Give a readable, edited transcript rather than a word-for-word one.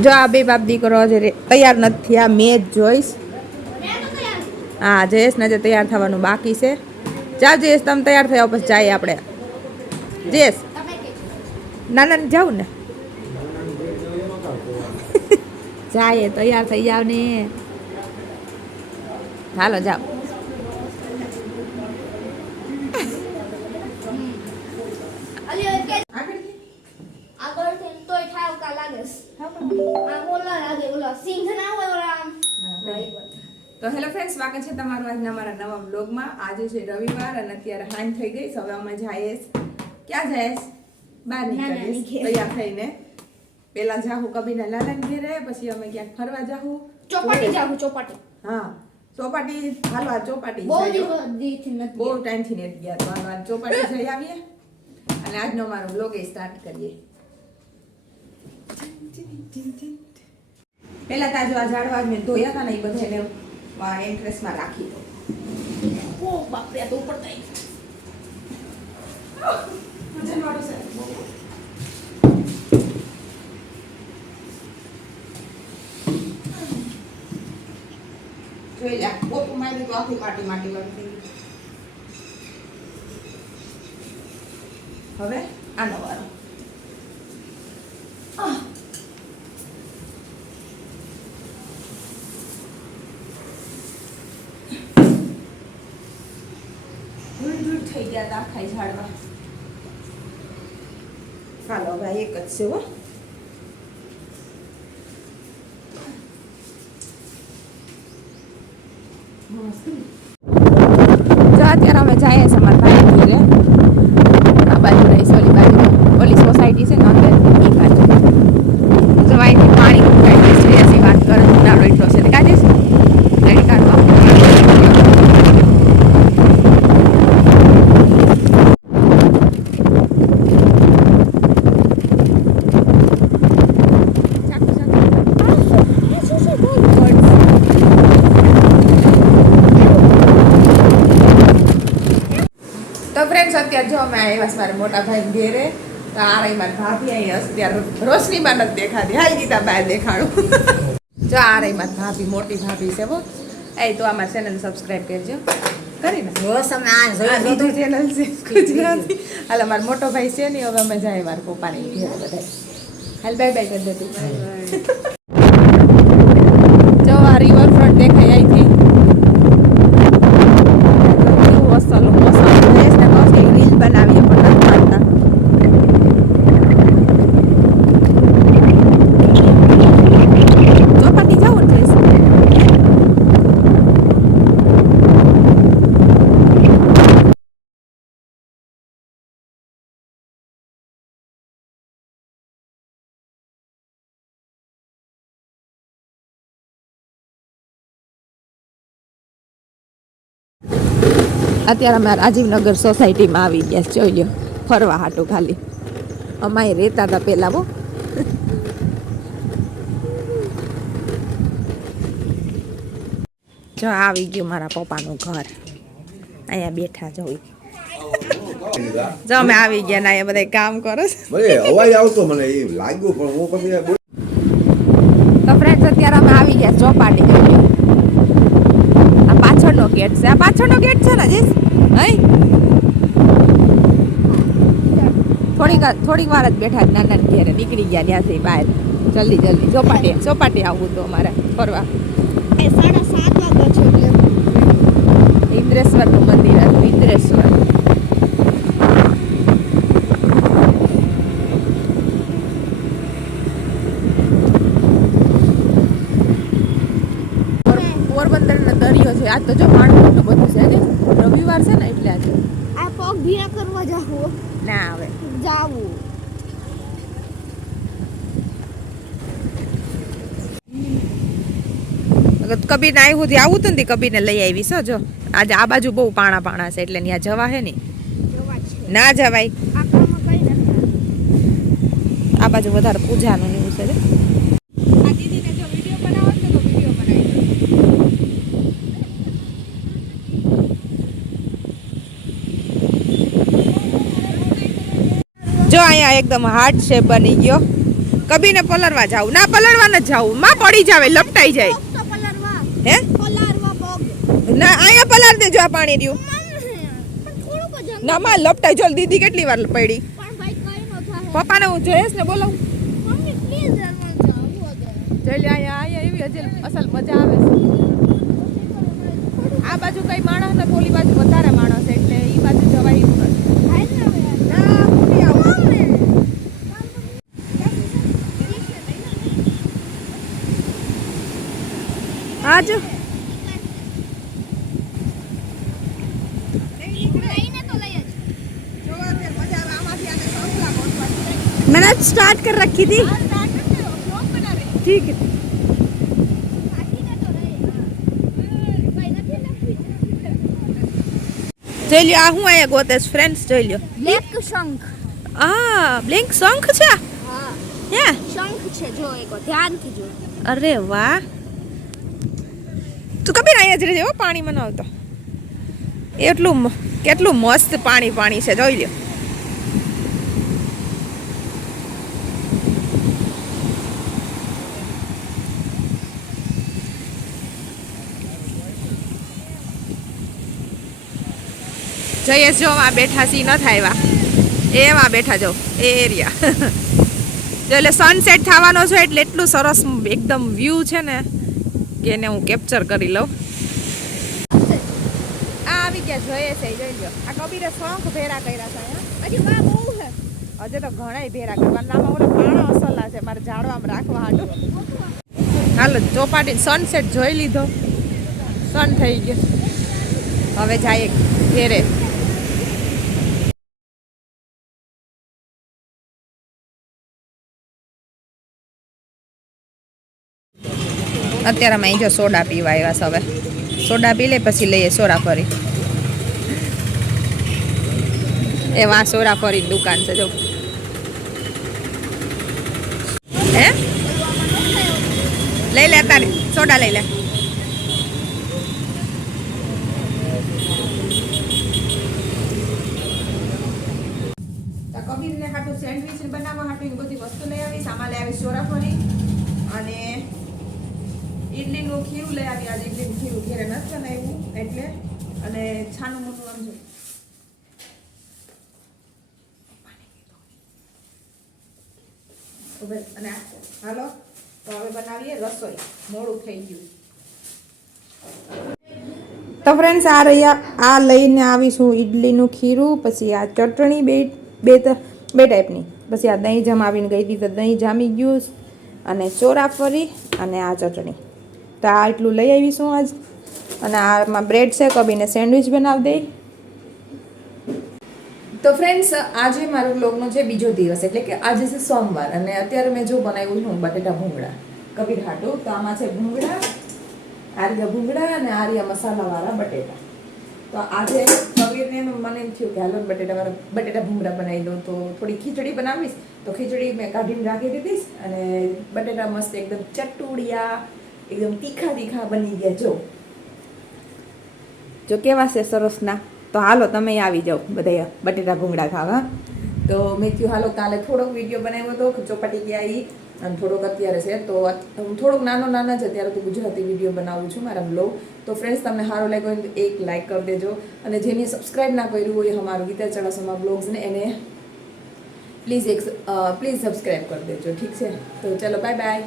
જો આ બે બાપ દીકરો હજુ તૈયાર નથી થયા, મેં જ જોઈશ. હા જયેશ ને તૈયાર થવાનું બાકી છે. જાઓ જયેશ, તમે તૈયાર થયા પછી જાય આપણે. જયેશ નાના જાઉં ને જાય તૈયાર થઈ જાવ ને. હાલો જાઓ. તો હેલો ફ્રેન્ડ્સ, સ્વાગત છે તમારું આજના મારા નવા બ્લોગમાં. આજે છે રવિવાર અને અત્યારે હાંજ થઈ ગઈ. હવે અમે જઈએ ક્યાં જઈશ? બહાર નીકળીશ તૈયાર થઈને. પેલા જાહું કબીના લાલાને ઘેરે, પછી અમે ક્યાંક ફરવા જાહું. ચોપાટી જાહું. ચોપાટી. હા ચોપાટી. હાલો આ ચોપાટી બહુ ટાઈમથી નથી ગયા, તો હાલો આ ચોપાટી જઈ આવીએ અને આજનો મારો બ્લોગ સ્ટાર્ટ કરીએ. પેલા તાજો આ ઝાડવા મેં ધોયા હતા ને, એ બધાને એન્ટ્રેસમાં રાખી દો. ઓ બાપરે, આ તો ઉપર થઈ વજનવાળું છે. જોઈ લે, પોતું મારી તો આખી પાટી માટી વાળી. હવે આનો વારો. થઈ ગયા તા આખા ઝાડવા. હાલો ભાઈ, એક જ છે હો. જો અત્યારે અમે જઈએ છીએ અમારા ભાઈ ઘરે. આ બાજુ રહીશ, ઓલી બાજુ ઓલી સોસાયટી છે ને અંદર, એ બાજુ. જો અહીંથી પાણી ઉઠાઈ છે, એસી વાત કરે ઉનાળો એટલો છે. કાઢે છે રેડી કાઢવા. અત્યારે જો અમે આવ્યા મારા મોટા ભાઈ ઘેરે. તો આ રહી મારી ભાભી અહીં અત્યારે રોશનીમાં નથી દેખાતી. હાલ ગીતા બહાર દેખાડું. જો આ રહી મારી ભાભી, મોટી ભાભી છે બહુ. એ તો અમારા ચેનલ સબસ્ક્રાઈબ કરજો. કરીને બીજું ચેનલ છે ગુજરાતી. હાલ અમારો મોટો ભાઈ છે ને, હવે અમે જાય મારા પપ્પાની ઘેરે બધા. હાલ બાય બાય કરી દેતું. જો આ રિવરફ્રન્ટ દેખાય અહીંથી. બનાવીએ પણ નથી માનતા. ચોપાટી જવું ને અત્યારે અમે રાજીવનગર સોસાયટીમાં આવી ગયા. જોઈ લો, ફરવા હાટું ખાલી. અમારે રહેતા હતા પેલા. બહુ જો આવી ગયું મારા પપ્પાનું ઘર. અહીંયા બેઠા જોઈ. જો અમે આવી ગયા ને અહીંયા બધા કામ કરો છો. અવાજ આવતો મને એ લાગ્યું, પણ હું પછી તો ફ્રેન્ડ્સ અત્યારે અમે આવી ગયા ચોપાટી. જોઈ લો, આ પાછળનો ગેટ છે. આ પાછળનો ગેટ છે ને જીસ. થોડીક વાર જ બેઠા, નાના ઘેરે નીકળી ગયા ત્યાંથી બહાર. જલ્દી ચોપાટી આવવું તો અમારે ફરવા. 7:30 વાગ્યા છે એટલે ઇન્દ્રેશ્વરનું મંદિર હતું. ઇન્દ્રેશ્વર પોરબંદરનો દરિયો છે. આજ તો જો પાણી મોટું બધું છે ને, રવિવાર છે ને એટલે આજે આ પગ ભીના કરવા જાવું ના આવે. જાવું કબીરને આવ્યું થી આવું હતું ને, કબીરને લઈ આવીશ. જો આજે આ બાજુ બહુ પાણા છે એટલે ત્યાં જવા હે ને, ના જવાય. આ બાજુ વધારે પૂજાનું એવું છે. જો અહીંયા એકદમ હાર્ટ શેપ બની ગયો. કબીને પલળવા જાવું ના પલળવા ન જાવું માં પડી જાવે લપટાઈ જાય પગ તો પલરવા હે પલારવા પગ ના અહીંયા પલાર દેજો આ પાણી રહ્યું પણ થોડુંક જ ના માં લપટાઈ જો દીદી કેટલી વાર પડી પણ ભાઈ કઈ નો થાય પપ્પાને હું જયેશ ને બોલાવું મમ્મી પ્લીઝ રમવા જાવ વગર જઈ લે અહીંયા એવી હજે અસલ મજા આવે છે આ બાજુ કઈ માણસ ને ઓલી બાજુ વધારે માણસ એટલે ઈ બાજુ જવાય એવું નથી હાલ ને હવે ના પૂરી આવું આજો मैंने स्टार्ट कर रखी थी ठीक है જોઈ લ્યો આ હું અહીંયા ગોતેશ ફ્રેન્ડ્સ જોઈ લ્યો બ્લેક શંખ આ બ્લેન્ક શંખ છે હા હે શંખ છે જો એક ધ્યાનથી જો અરે વાહ તું કબીર અહીંયા જ રહેજે હો પાણી બનાવતો કેટલું મસ્ત પાણી છે જોઈ લ્યો જયેશ જો આ બેઠા સી ન થાય એવા બેઠા જો એ એરિયા જો એટલે સનસેટ થવાનો છે એટલે એટલું સરસ એકદમ વ્યૂ છે ને કે એને હું કેપ્ચર કરી લઉં આ આવી ગયા જોઈએ છે જોઈ લો આ કબીરે શંખ ભેરા કર્યા છે હજી વા બહુ છે હજે તો ઘણાય ભેરા કરવા નામાં ઓલા પાણા અસલા છે મારે ઝાડવામાં રાખવા હાટું હાલો ચોપાટી સનસેટ જોઈ લીધો સન થઈ ગયો હવે જાય ઘેરે અત્યારે અમે અહીં જો સોડા પીવા આવ્યા છે હવે સોડા પી લે પછી લઈએ સોડા ફરી એવા સોડા ફરી દુકાન છે જો હે લઈ લે તારી સોડા લઈ લે કબીરને હાટું સેન્ડવિચ બનાવવા હાટું બધી વસ્તુ લઈ આવી સામાન લઈ આવી સોડા ફરી અને ઇડલીનું ખીરું લઈ આવી આજે ઇડલીનું ખીરું ઘેરે નથી બનાવ્યું એટલે અને છાનું મોટું આમ જો અને હાલો તો હવે બનાવીએ રસોઈ મોડું થઈ ગયું તો ફ્રેન્ડ્સ આ રહ્યા આ લઈને આવીશું ઇડલીનું ખીરું પછી આ ચટણી બે ટાઈપની પછી આ દહીં જમાવીને ગઈ હતી તો દહીં જામી ગયું અને ચોરાફરી અને આ ચટણી તો આ એટલું લઈ આવીશું આજ અને આમાં બ્રેડ છે કબીને સેન્ડવિચ બનાવી દઈ તો ફ્રેન્ડ્સ આજે મારો બ્લોગનો છે બીજો દિવસ એટલે કે આજે છે સોમવાર અને અત્યારે મેં જો બનાવ્યું છે બટેટા ભૂંગળા કબીર હાટું તો આમાં છે ભૂંગળા આરિયા ભૂંગળા અને આરિયા મસાલાવાળા બટેટા તો આજે કબીરને મને એમ થયું કે હાલો બટેટા ભૂંગળા બનાવી દઉં તો થોડી ખીચડી બનાવીશ તો ખીચડી મેં કાઢીને રાખી દીધીશ અને બટેટા મસ્ત એકદમ ચટુડિયા એકદમ તીખા બની ગયા જો કેવા છે સરસના તો હાલો તમે આવી જાઓ બધા બટેટા ભૂંગળા ખાવા તો મેં થયું હાલો કાલે થોડોક વિડીયો બનાવ્યો હતો ચોપાટી ગયા એ અને થોડોક અત્યારે છે તો હું થોડોક નાનો જ અત્યારે તો ગુજરાતી વિડીયો બનાવું છું મારા બ્લોગ તો ફ્રેન્ડ્સ તમને સારો લાગ્યો હોય તો એક લાઇક કરી દેજો અને જેને સબસ્ક્રાઈબ ના કર્યું હોય અમારું ગીતા ચડાસમા બ્લોગ્સને એને પ્લીઝ સબસ્ક્રાઈબ કરી દેજો ઠીક છે તો ચલો બાય બાય